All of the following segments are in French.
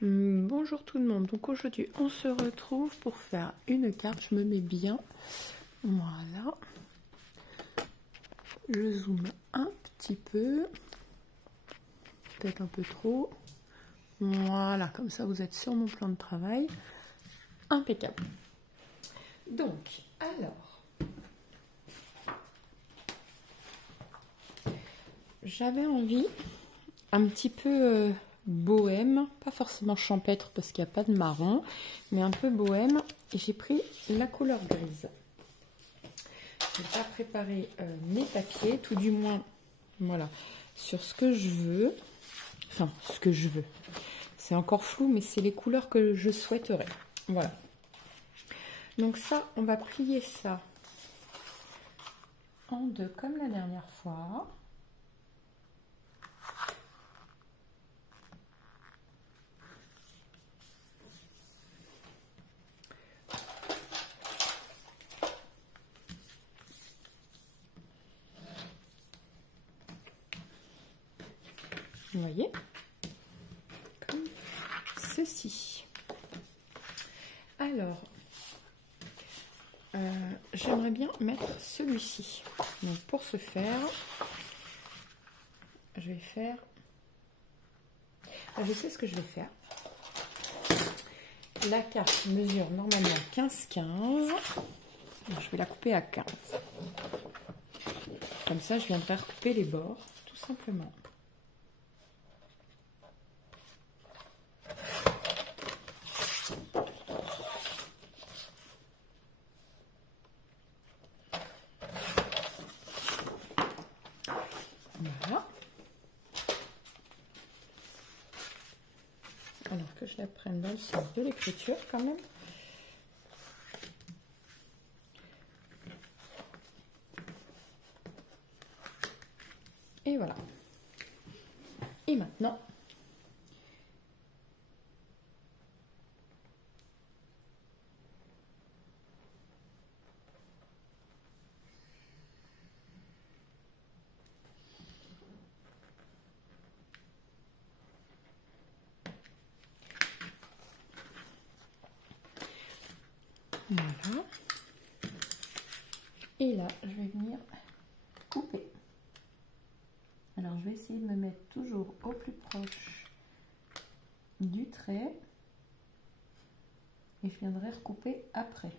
Bonjour tout le monde, donc aujourd'hui on se retrouve pour faire une carte, je me mets bien, voilà, je zoome un petit peu, peut-être un peu trop, voilà, comme ça vous êtes sur mon plan de travail, impeccable. Donc, alors, j'avais envie un petit peu bohème, pas forcément champêtre parce qu'il n'y a pas de marron, mais un peu bohème, et j'ai pris la couleur grise. Je vais pas préparer mes papiers, tout du moins, voilà, sur ce que je veux, enfin, ce que je veux. C'est encore flou, mais c'est les couleurs que je souhaiterais, voilà. Donc ça, on va plier ça en deux comme la dernière fois. Vous voyez, comme ceci. Alors, j'aimerais bien mettre celui-ci. Donc pour ce faire, je vais faire... Je sais ce que je vais faire. La carte mesure normalement 15-15. Je vais la couper à 15. Comme ça, je viendrai recouper les bords, tout simplement. Voilà. Alors que je la prenne dans le sens de l'écriture quand même. Et voilà. Et maintenant, voilà. Et là, je vais venir couper. Alors, je vais essayer de me mettre toujours au plus proche du trait. Et je viendrai recouper après.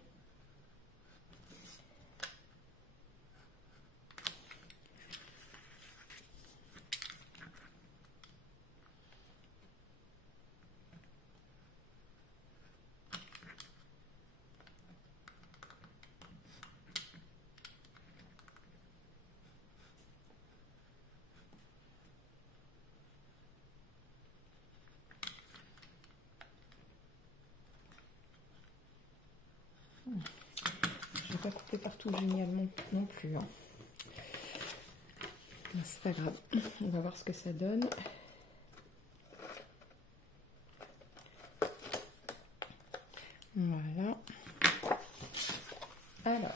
Je ne vais pas couper partout génialement non plus. Hein. C'est pas grave. On va voir ce que ça donne. Voilà. Alors.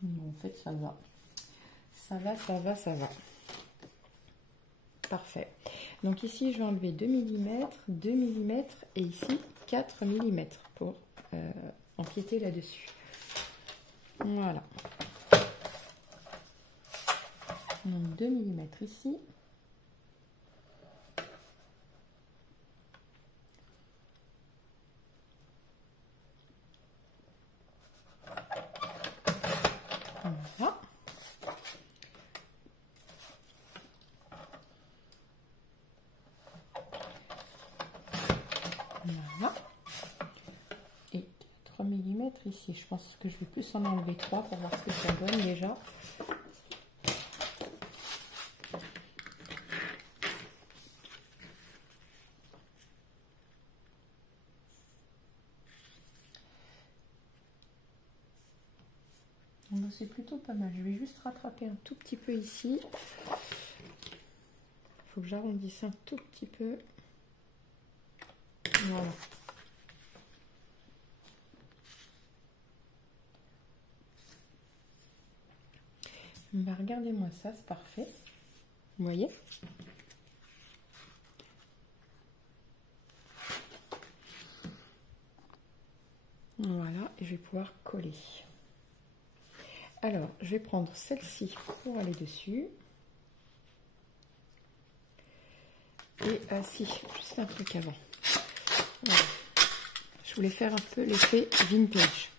Bon, en fait, ça va. Ça va, ça va, ça va. Parfait. Donc ici, je vais enlever 2 mm, 2 mm et ici 4 mm pour empiéter là-dessus. Voilà. Donc 2 mm ici. Voilà. Voilà. Et 4 mm ici. Je pense que je vais plus en enlever 3 pour voir ce que ça donne déjà. C'est plutôt pas mal. Je vais juste rattraper un tout petit peu ici. Il faut que j'arrondisse un tout petit peu. Voilà. Bah, regardez-moi ça, c'est parfait. Vous voyez? Voilà, et je vais pouvoir coller. Alors, je vais prendre celle-ci pour aller dessus. Et si, juste un truc avant. Voilà. Je voulais faire un peu l'effet vintage.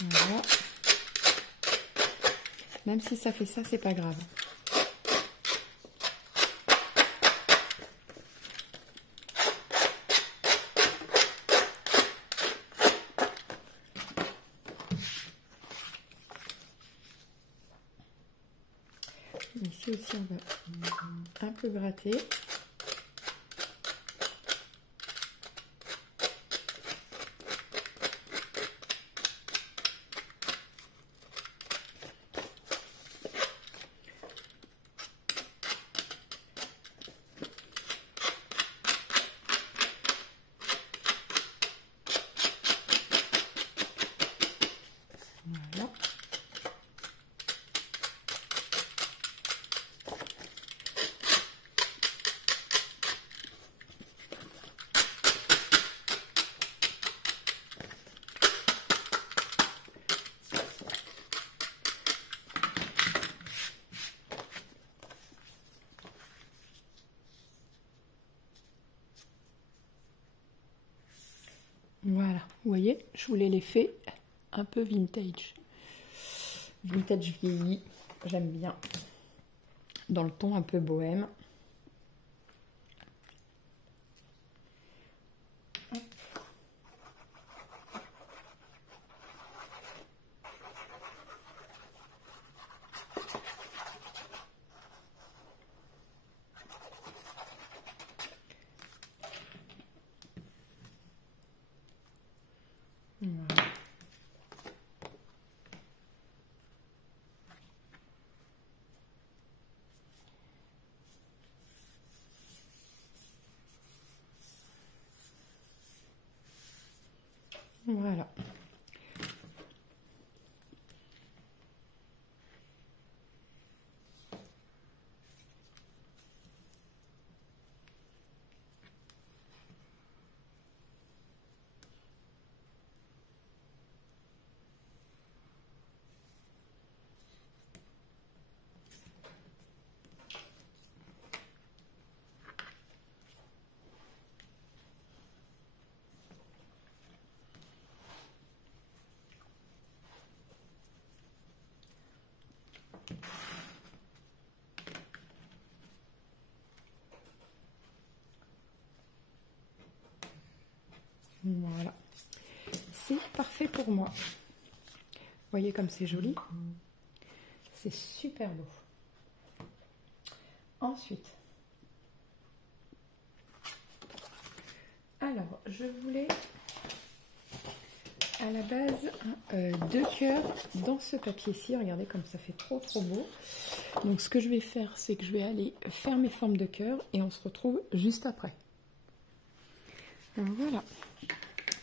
Voilà. Même si ça fait ça, c'est pas grave. Ici aussi, on va un peu gratter. Voilà. Voilà, vous voyez, je voulais l'effet un peu vintage. Vintage vieilli, j'aime bien. Dans le ton un peu bohème. Voilà. Voilà. Voilà. C'est parfait pour moi. Vous voyez comme c'est joli. C'est super beau. Ensuite, alors, je voulais à la base 2 cœurs dans ce papier-ci. Regardez comme ça fait trop beau. Donc, ce que je vais faire, c'est que je vais aller faire mes formes de cœur et on se retrouve juste après. Alors, voilà.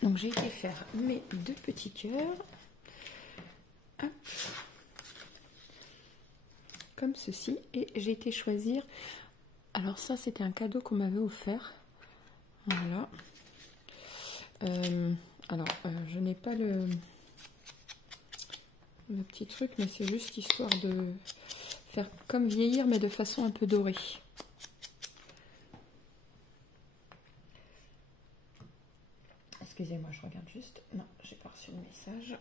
Donc, j'ai été faire mes 2 petits cœurs. Hop. Comme ceci, et j'ai été choisir, alors ça c'était un cadeau qu'on m'avait offert, voilà, je n'ai pas le petit truc, mais c'est juste histoire de faire comme vieillir mais de façon un peu dorée. Excusez-moi, je regarde juste, non, j'ai pas reçu le message.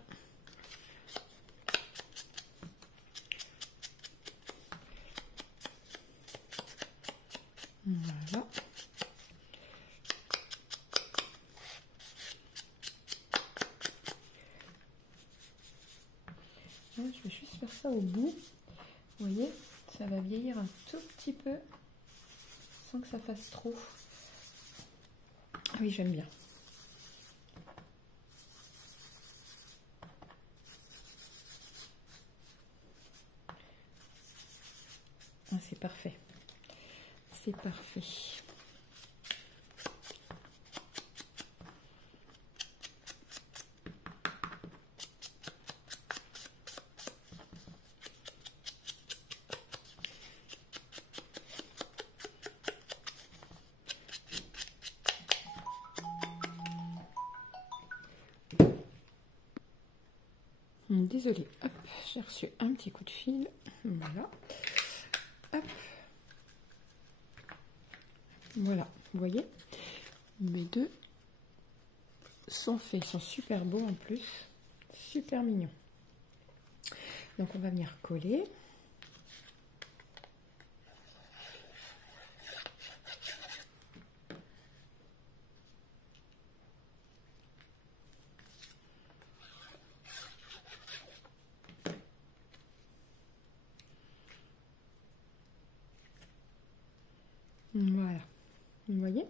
Voilà. Je vais juste faire ça au bout. Vous voyez, ça va vieillir un tout petit peu sans que ça fasse trop. Ah oui, j'aime bien. Ah, c'est parfait. C'est parfait. Désolée, hop, j'ai reçu un petit coup de fil. Voilà. Hop. Voilà, vous voyez, mes deux sont faits, sont super beaux en plus, super mignons. Donc on va venir coller. Voilà, vous voyez,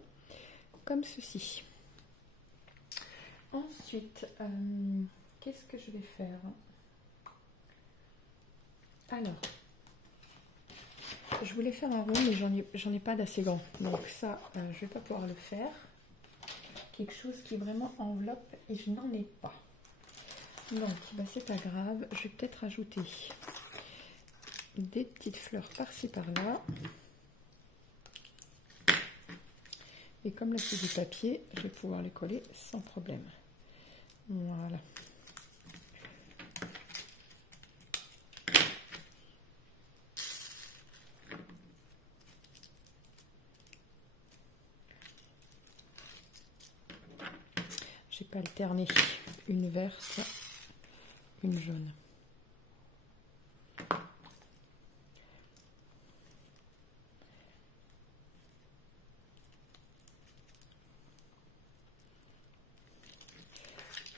comme ceci. Ensuite, qu'est-ce que je vais faire? Alors, je voulais faire un rond, mais j'en ai pas d'assez grand. Donc ça, je vais pas pouvoir le faire. Quelque chose qui vraiment enveloppe et je n'en ai pas. Donc, bah, c'est pas grave. Je vais peut-être rajouter des petites fleurs par-ci par-là. Et comme là c'est du papier, je vais pouvoir les coller sans problème. Voilà. J'ai pas alterné une verte, une jaune.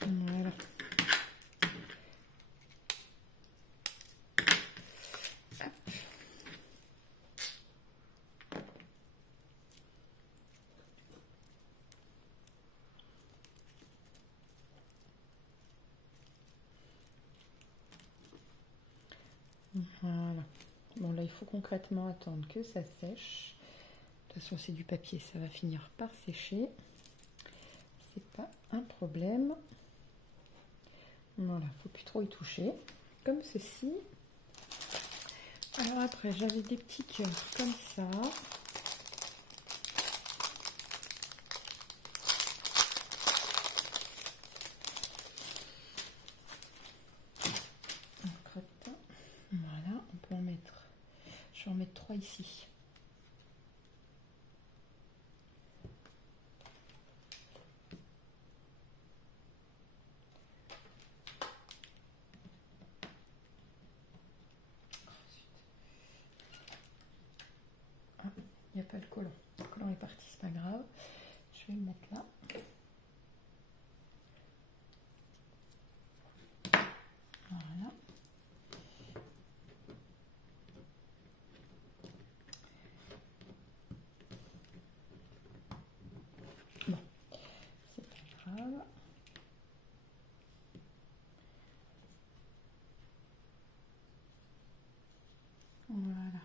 Voilà. Voilà. Bon là il faut concrètement attendre que ça sèche. De toute façon c'est du papier, ça va finir par sécher. C'est pas un problème. Voilà, faut plus trop y toucher. Comme ceci. Alors après j'avais des petits cœurs comme ça. Voilà, on peut en mettre. Je vais en mettre 3 ici. Ah, il n'y a pas le collant. Le collant est parti, c'est pas grave. Je vais le mettre là. Voilà. Bon, c'est pas grave. Voilà.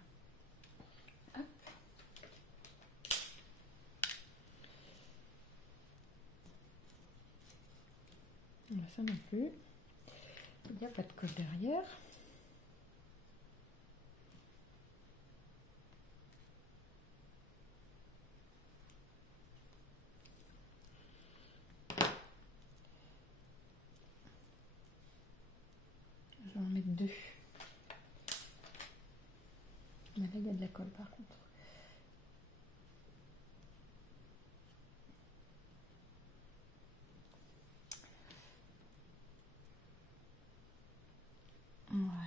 Hop. Ça non plus. Il n'y a pas de colle derrière. Je vais en mettre 2. Mais là, il y a de la colle par contre. Voilà.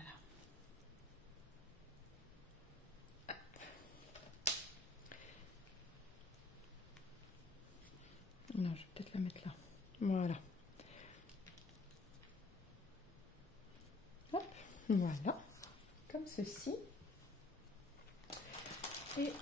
Non, je vais peut-être la mettre là. Voilà. Hop, voilà. Comme ceci. Et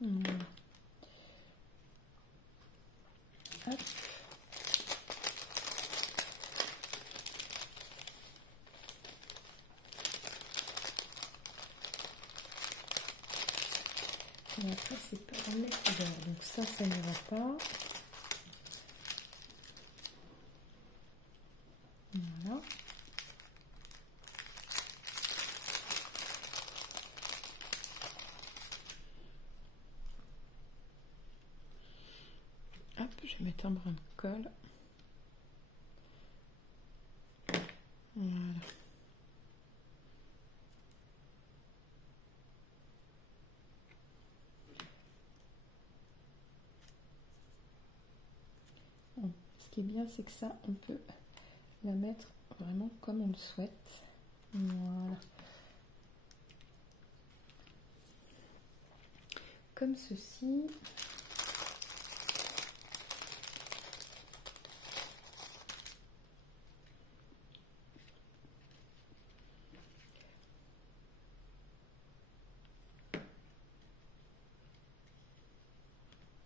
voilà. Hop. ça c'est pas dans mes couleurs, donc ça n'ira pas. Voilà. Hop, je vais mettre un brin de colle. Voilà. Bon, ce qui est bien, c'est que ça, on peut la mettre vraiment comme on le souhaite. Voilà. Comme ceci.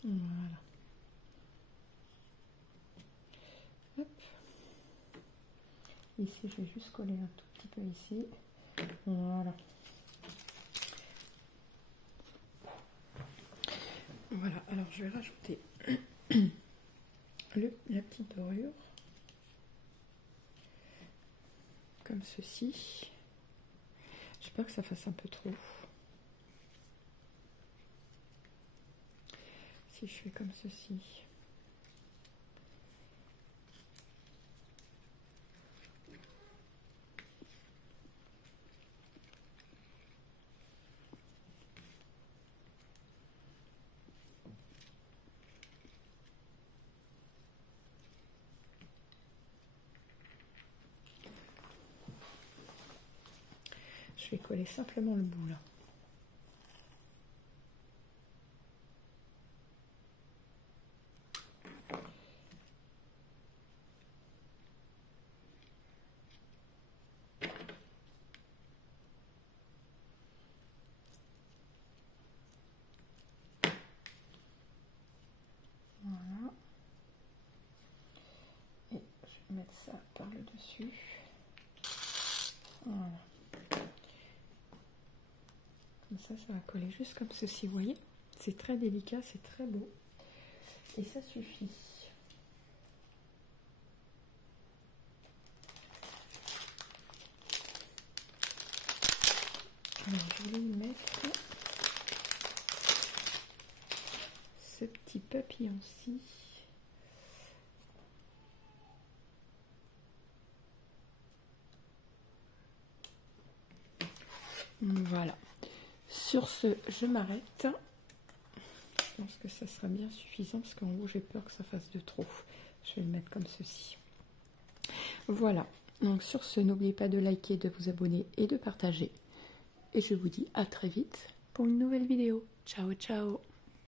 Voilà. Hop. Ici, je vais juste coller un tout petit peu ici. Voilà. Voilà, alors je vais rajouter la petite dorure. Comme ceci. J'ai peur que ça fasse un peu trop. Si je fais comme ceci. Je vais coller simplement le bout là. Voilà. Et je vais mettre ça par le dessus. Voilà. Comme ça va coller juste comme ceci, vous voyez. C'est très délicat, c'est très beau. Et ça suffit. Alors, je vais y mettre ce petit papillon-ci. Voilà. Sur ce, je m'arrête. Je pense que ça sera bien suffisant parce qu'en haut, j'ai peur que ça fasse de trop. Je vais le mettre comme ceci. Voilà. Donc sur ce, n'oubliez pas de liker, de vous abonner et de partager. Et je vous dis à très vite pour une nouvelle vidéo. Ciao, ciao!